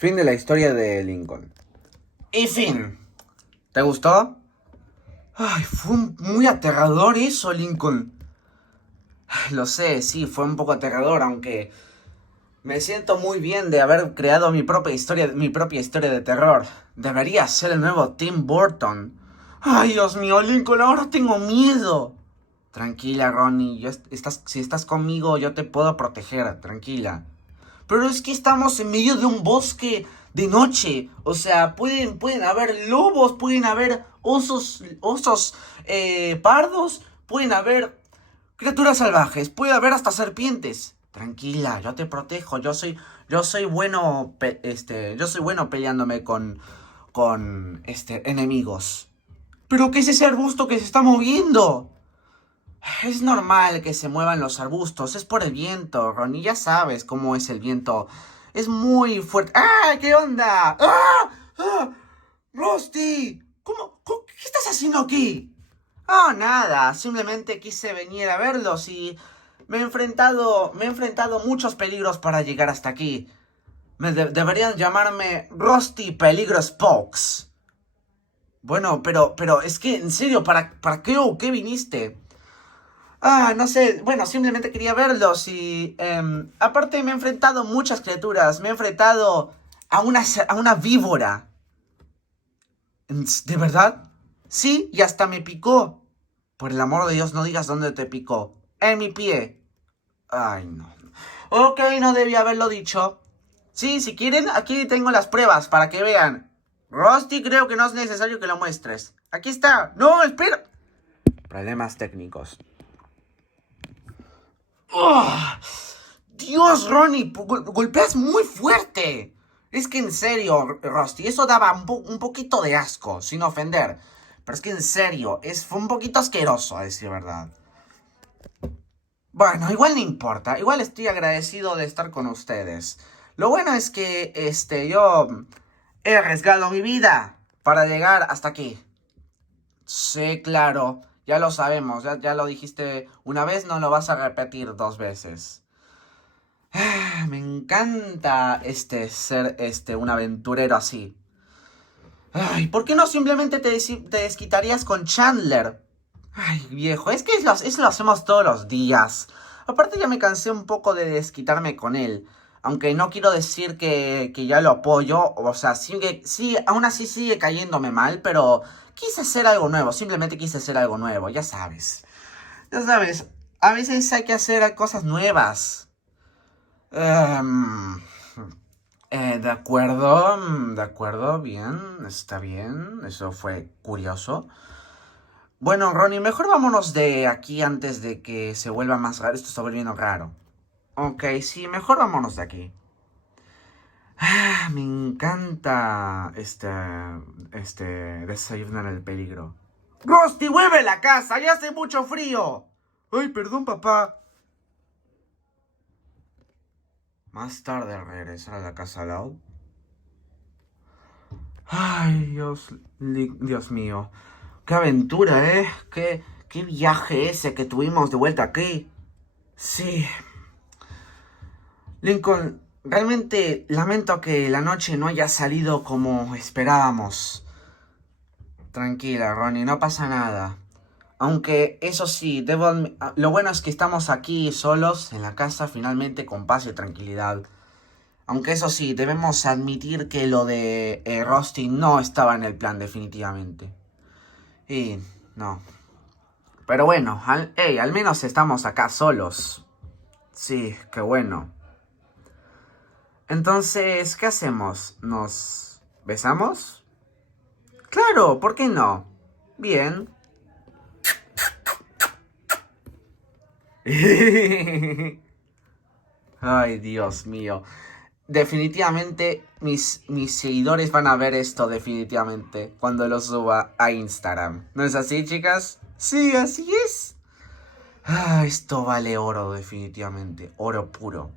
Fin de la historia de Lincoln. Y fin. ¿Te gustó? Ay, fue muy aterrador eso, Lincoln. Ay, lo sé, sí, fue un poco aterrador, aunque me siento muy bien de haber creado mi propia historia de terror. Debería ser el nuevo Tim Burton. Ay, Dios mío, Lincoln, ahora tengo miedo. Tranquila, Ronnie, si estás conmigo yo te puedo proteger, tranquila. Pero es que estamos en medio de un bosque de noche. O sea, pueden haber lobos, pueden haber osos pardos, pueden haber criaturas salvajes, puede haber hasta serpientes. Tranquila, yo te protejo. Yo soy bueno, yo soy bueno peleándome con enemigos. ¿Pero qué es ese arbusto que se está moviendo? Es normal que se muevan los arbustos, es por el viento, Ronnie, ya sabes cómo es el viento. Es muy fuerte. ¡Ah! ¿Qué onda? ¡Ah! ¡Ah! ¡Rusty! ¿Qué estás haciendo aquí? Oh, nada, simplemente quise venir a verlos y me he enfrentado a muchos peligros para llegar hasta aquí. Deberían llamarme Rusty Peligro Spokes. Bueno, pero es que, en serio, ¿para qué o qué viniste? Ah, no sé, bueno, simplemente quería verlos y... aparte me he enfrentado a muchas criaturas, me he enfrentado a una víbora. ¿De verdad? Sí, y hasta me picó. Por el amor de Dios, no digas dónde te picó. En mi pie. Ay, no. Ok, no debía haberlo dicho. Sí, si quieren, aquí tengo las pruebas para que vean. Rusty, creo que no es necesario que lo muestres. Aquí está. No, espera. Problemas técnicos. ¡Oh! Dios, Ronnie, golpeas muy fuerte. Es que en serio, Rusty, eso daba un poquito de asco, sin ofender. Pero es que en serio, fue un poquito asqueroso, a decir verdad. Bueno, igual no importa, igual estoy agradecido de estar con ustedes. Lo bueno es que, yo he arriesgado mi vida para llegar hasta aquí. Sí, claro, ya lo sabemos, ya lo dijiste una vez, no lo vas a repetir dos veces. Me encanta ser un aventurero así. Ay, ¿por qué no simplemente te desquitarías con Chandler? Ay, viejo, es que eso lo hacemos todos los días. Aparte ya me cansé un poco de desquitarme con él. Aunque no quiero decir que ya lo apoyo. O sea, sí, aún así sigue cayéndome mal, pero quise hacer algo nuevo. Simplemente quise hacer algo nuevo, ya sabes. Ya sabes, a veces hay que hacer cosas nuevas. Em, de acuerdo, bien, está bien, eso fue curioso. Bueno, Ronnie, mejor vámonos de aquí antes de que se vuelva más raro, esto está volviendo raro. Ok, sí, mejor vámonos de aquí. Ah, me encanta desayunar el peligro. ¡Rusty, vuelve a la casa! ¡Ya hace mucho frío! Ay, perdón, papá. Más tarde al regresar a la casa Loud. Ay, Dios mío. Qué aventura, ¿eh? Qué viaje ese que tuvimos de vuelta aquí. Sí. Lincoln, realmente lamento que la noche no haya salido como esperábamos. Tranquila, Ronnie, no pasa nada. Aunque, eso sí, lo bueno es que estamos aquí solos en la casa finalmente con paz y tranquilidad. Aunque eso sí, debemos admitir que lo de Rusty no estaba en el plan definitivamente. Y no. Pero bueno, al menos estamos acá solos. Sí, qué bueno. Entonces, ¿qué hacemos? ¿Nos besamos? Claro, ¿por qué no? Bien. Ay, Dios mío. Definitivamente mis seguidores van a ver esto definitivamente cuando lo suba a Instagram. ¿No es así, chicas? Sí, así es. Ah, esto vale oro definitivamente. Oro puro.